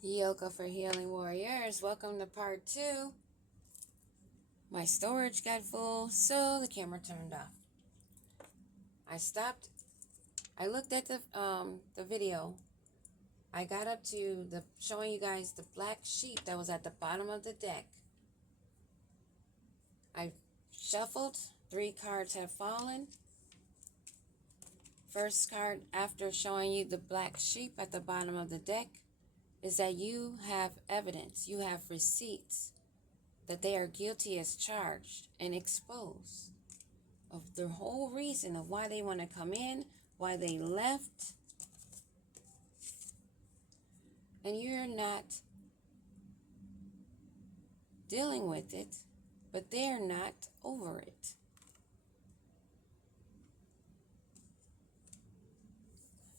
Yoga for Healing Warriors. Welcome to part 2. My storage got full, so the camera turned off. I stopped. I looked at the video. I got up to the showing you guys the black sheep that was at the bottom of the deck. I shuffled. 3 cards have fallen. First card after showing you the black sheep at the bottom of the deck is that you have evidence. You have receipts that they are guilty as charged and exposed of the whole reason of why they want to come in, why they left, and you're not dealing with it, but they're not over it.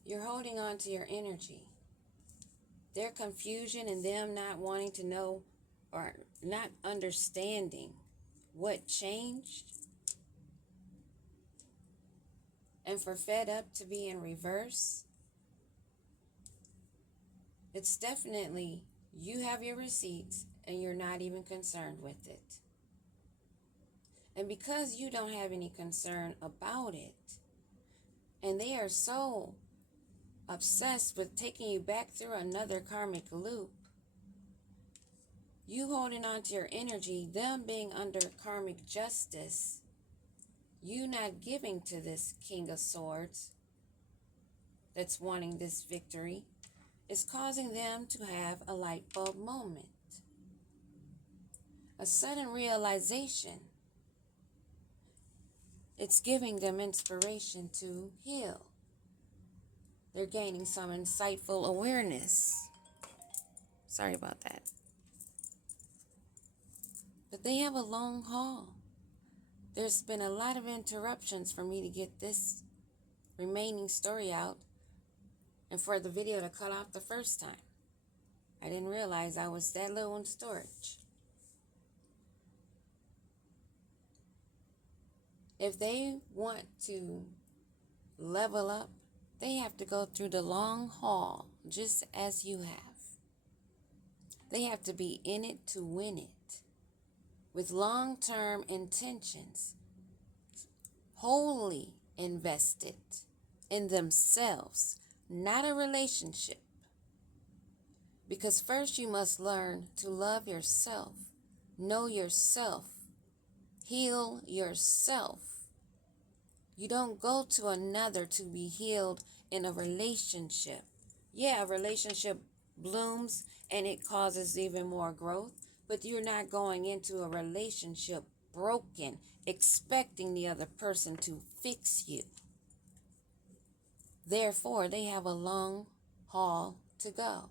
You're holding on to your energy. Their confusion and them not wanting to know or not understanding what changed, and for fed up to be in reverse, it's definitely you have your receipts and you're not even concerned with it. And because you don't have any concern about it, and they are so obsessed with taking you back through another karmic loop, you holding on to your energy, them being under karmic justice, you not giving to this King of Swords that's wanting this victory, is causing them to have a light bulb moment. A sudden realization. It's giving them inspiration to heal. They're gaining some insightful awareness. Sorry about that. But they have a long haul. There's been a lot of interruptions for me to get this remaining story out and for the video to cut off the first time. I didn't realize I was that low in storage. If they want to level up, they have to go through the long haul, just as you have. They have to be in it to win it, with long-term intentions, wholly invested in themselves, not a relationship. Because first you must learn to love yourself, know yourself, heal yourself. You don't go to another to be healed in a relationship. Yeah, a relationship blooms and it causes even more growth, but you're not going into a relationship broken, expecting the other person to fix you. Therefore, they have a long haul to go.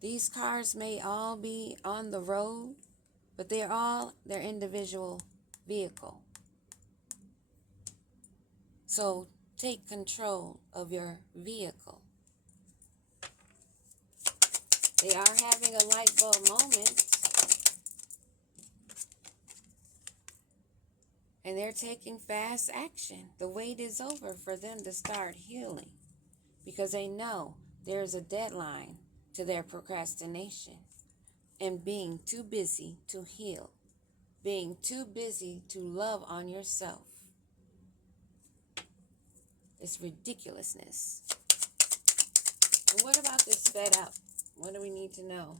These cars may all be on the road, but they're all their individual vehicle. So take control of your vehicle. They are having a light bulb moment, and they're taking fast action. The wait is over for them to start healing because they know there's a deadline to their procrastination and being too busy to heal, being too busy to love on yourself. It's ridiculousness. And what about this fed up? What do we need to know?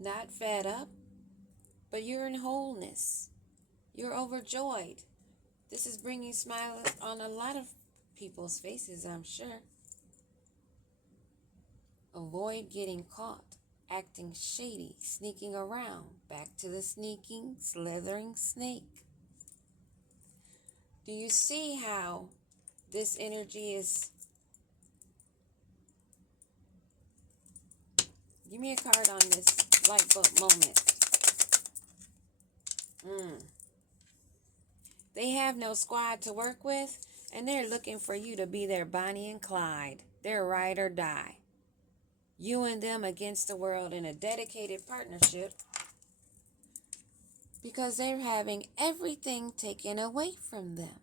Not fed up, but you're in wholeness. You're overjoyed. This is bringing smiles on a lot of people's faces, I'm sure. Avoid getting caught, acting shady, sneaking around. Back to the sneaking, slithering snake. Do you see how this energy is? Give me a card on this light bulb moment. They have no squad to work with, and they're looking for you to be their Bonnie and Clyde, their ride or die. You and them against the world in a dedicated partnership because they're having everything taken away from them.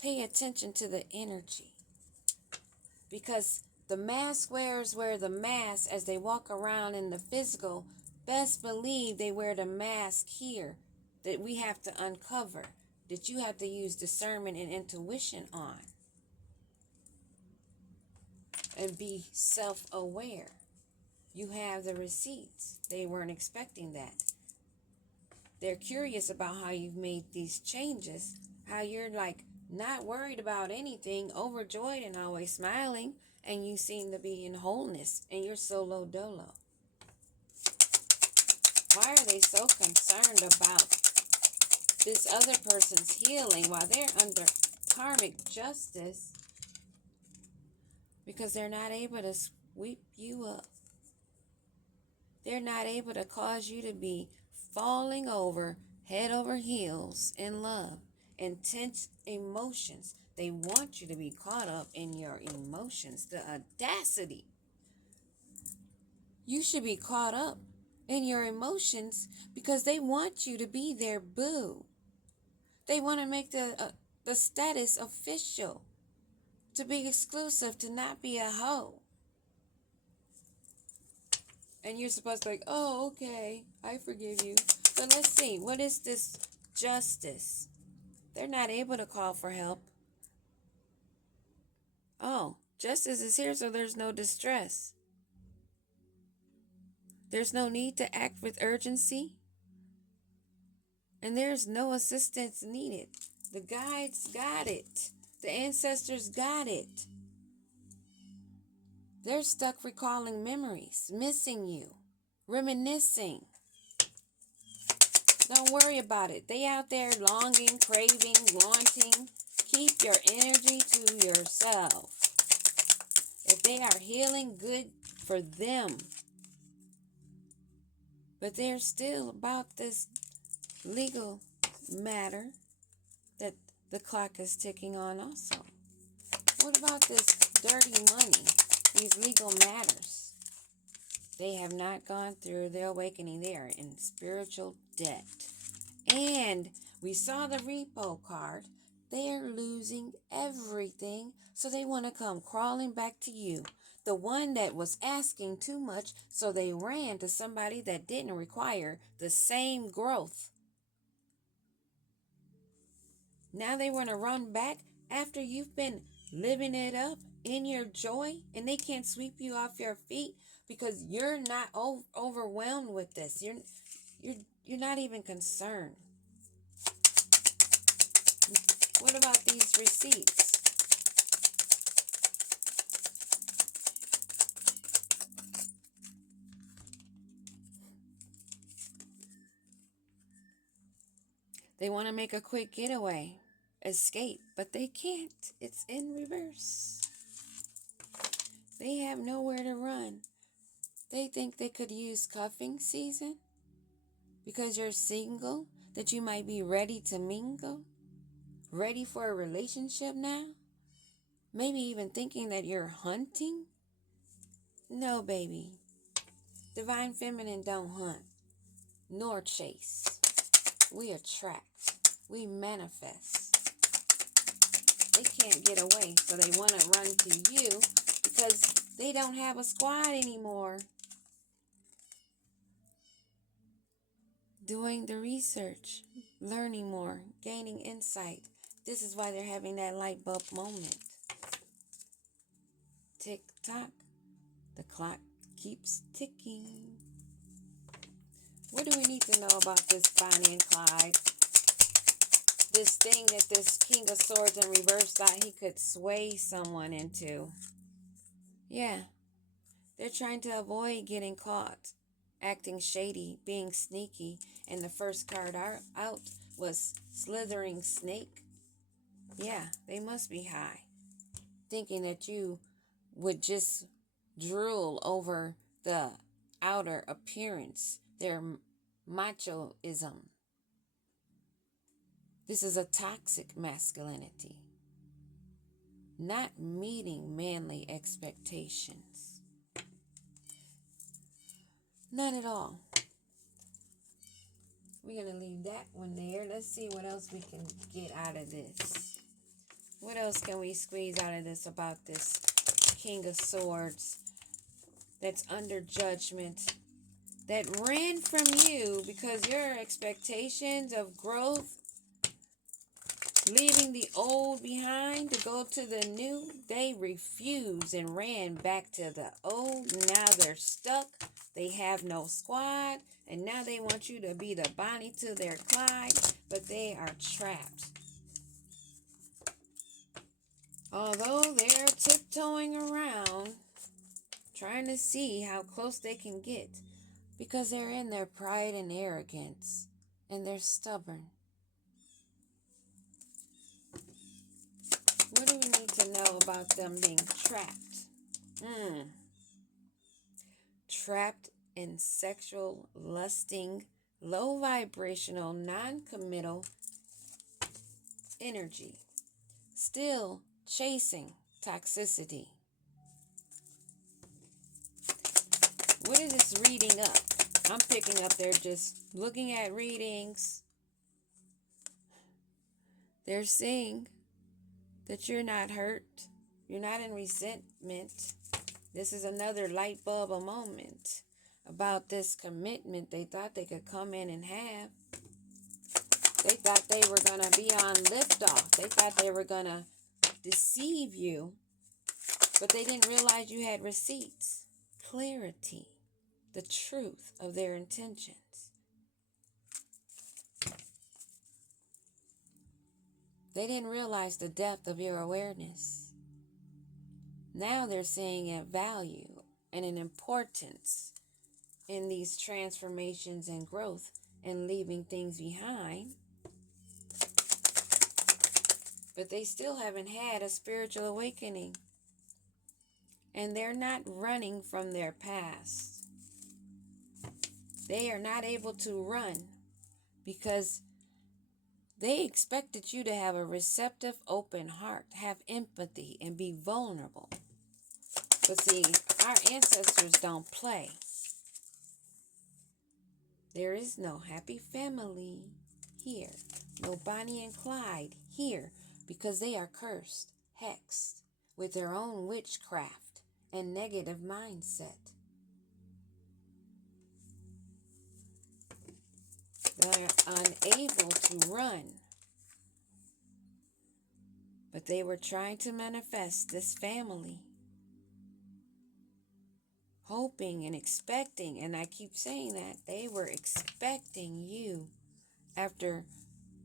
Pay attention to the energy. Because the mask wearers wear the mask as they walk around in the physical. Best believe they wear the mask here that we have to uncover, that you have to use discernment and intuition on. And be self-aware. You have the receipts. They weren't expecting that. They're curious about how you've made these changes, how you're like not worried about anything, overjoyed and always smiling, and you seem to be in wholeness and you're solo dolo. Why are they so concerned about this other person's healing while they're under karmic justice? Because they're not able to sweep you up. They're not able to cause you to be falling over head over heels in love. Intense emotions. They want you to be caught up in your emotions. The audacity. You should be caught up in your emotions because they want you to be their boo. They want to make the status official, to be exclusive, to not be a hoe. And you're supposed to be like, oh, okay, I forgive you. But let's see, what is this justice? They're not able to call for help. Oh, justice is here, so there's no distress. There's no need to act with urgency. And there's no assistance needed. The guides got it. The ancestors got it. They're stuck recalling memories, missing you, reminiscing. Don't worry about it. They out there longing, craving, wanting. Keep your energy to yourself. If they are healing, good for them. But they're still about this legal matter that the clock is ticking on also. What about this dirty money, these legal matters? They have not gone through the awakening. They are in spiritual debt. And we saw the repo card. They are losing everything, so they want to come crawling back to you. The one that was asking too much, so they ran to somebody that didn't require the same growth. Now they want to run back after you've been living it up in your joy, and they can't sweep you off your feet because you're not overwhelmed with this. You're not even concerned. What about these receipts? They want to make a quick getaway, escape, but they can't. It's in reverse. They have nowhere to run. They think they could use cuffing season because you're single, that you might be ready to mingle, ready for a relationship now. Maybe even thinking that you're hunting. No, baby. Divine Feminine don't hunt nor chase. We attract. We manifest. They can't get away, so they want to run to you because they don't have a squad anymore. Doing the research, learning more, gaining insight. This is why they're having that light bulb moment. Tick tock. The clock keeps ticking. What do we need to know about this Bonnie and Clyde? This thing that this King of Swords in reverse thought he could sway someone into. Yeah, they're trying to avoid getting caught, acting shady, being sneaky, and the first card out was Slithering Snake. Yeah, they must be high, thinking that you would just drool over the outer appearance, their machoism. This is a toxic masculinity, not meeting manly expectations. Not at all. We're going to leave that one there. Let's see what else we can get out of this. What else can we squeeze out of this about this King of Swords that's under judgment, that ran from you because your expectations of growth, leaving the old behind to go to the new, they refused and ran back to the old. Now they're stuck. They have no squad. And now they want you to be the Bonnie to their Clyde, but they are trapped. Although they're tiptoeing around, trying to see how close they can get, because they're in their pride and arrogance, and they're stubborn. What do we need to know about them being trapped? Trapped in sexual, lusting, low vibrational, non-committal energy. Still chasing toxicity. What is this reading up? I'm picking up, they're just looking at readings. They're seeing that you're not hurt. You're not in resentment. This is another light bulb a moment about this commitment they thought they could come in and have. They thought they were going to be on liftoff. They thought they were going to deceive you, but they didn't realize you had receipts, clarity, the truth of their intentions. They didn't realize the depth of your awareness. Now they're seeing a value and an importance in these transformations and growth and leaving things behind. But they still haven't had a spiritual awakening. And they're not running from their past. They are not able to run because they expected you to have a receptive, open heart, have empathy, and be vulnerable. But see, our ancestors don't play. There is no happy family here. No Bonnie and Clyde here because they are cursed, hexed, with their own witchcraft and negative mindset. They're unable to run. But they were trying to manifest this family. Hoping and expecting, and I keep saying that, they were expecting you after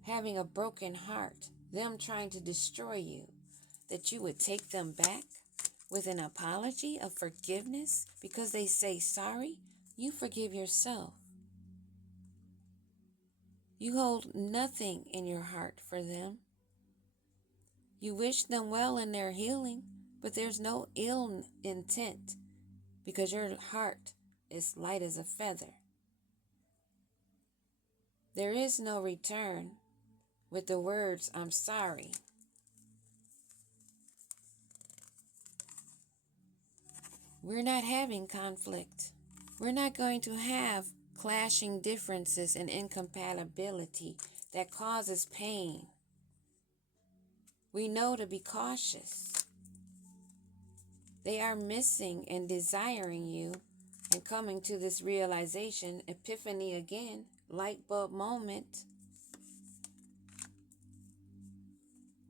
having a broken heart, them trying to destroy you, that you would take them back with an apology of forgiveness because they say sorry. You forgive yourself. You hold nothing in your heart for them. You wish them well in their healing, but there's no ill intent because your heart is light as a feather. There is no return with the words, I'm sorry. We're not having conflict. We're not going to have clashing differences and incompatibility that causes pain. We know to be cautious. They are missing and desiring you and coming to this realization, epiphany again, light bulb moment,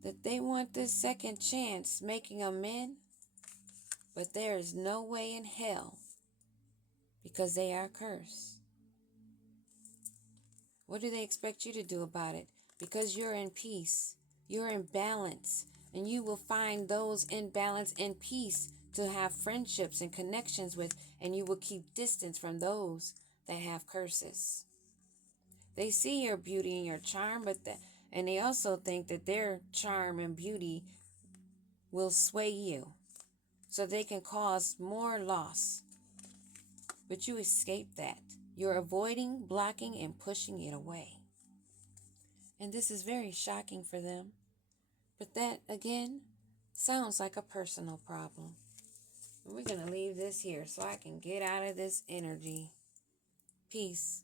that they want this second chance, making amends, but there is no way in hell because they are cursed. What do they expect you to do about it? Because you're in peace, you're in balance, and you will find those in balance and peace to have friendships and connections with, and you will keep distance from those that have curses. They see your beauty and your charm, and they also think that their charm and beauty will sway you so they can cause more loss. But you escape that. You're avoiding, blocking, and pushing it away. And this is very shocking for them. But that, again, sounds like a personal problem. And we're going to leave this here so I can get out of this energy. Peace.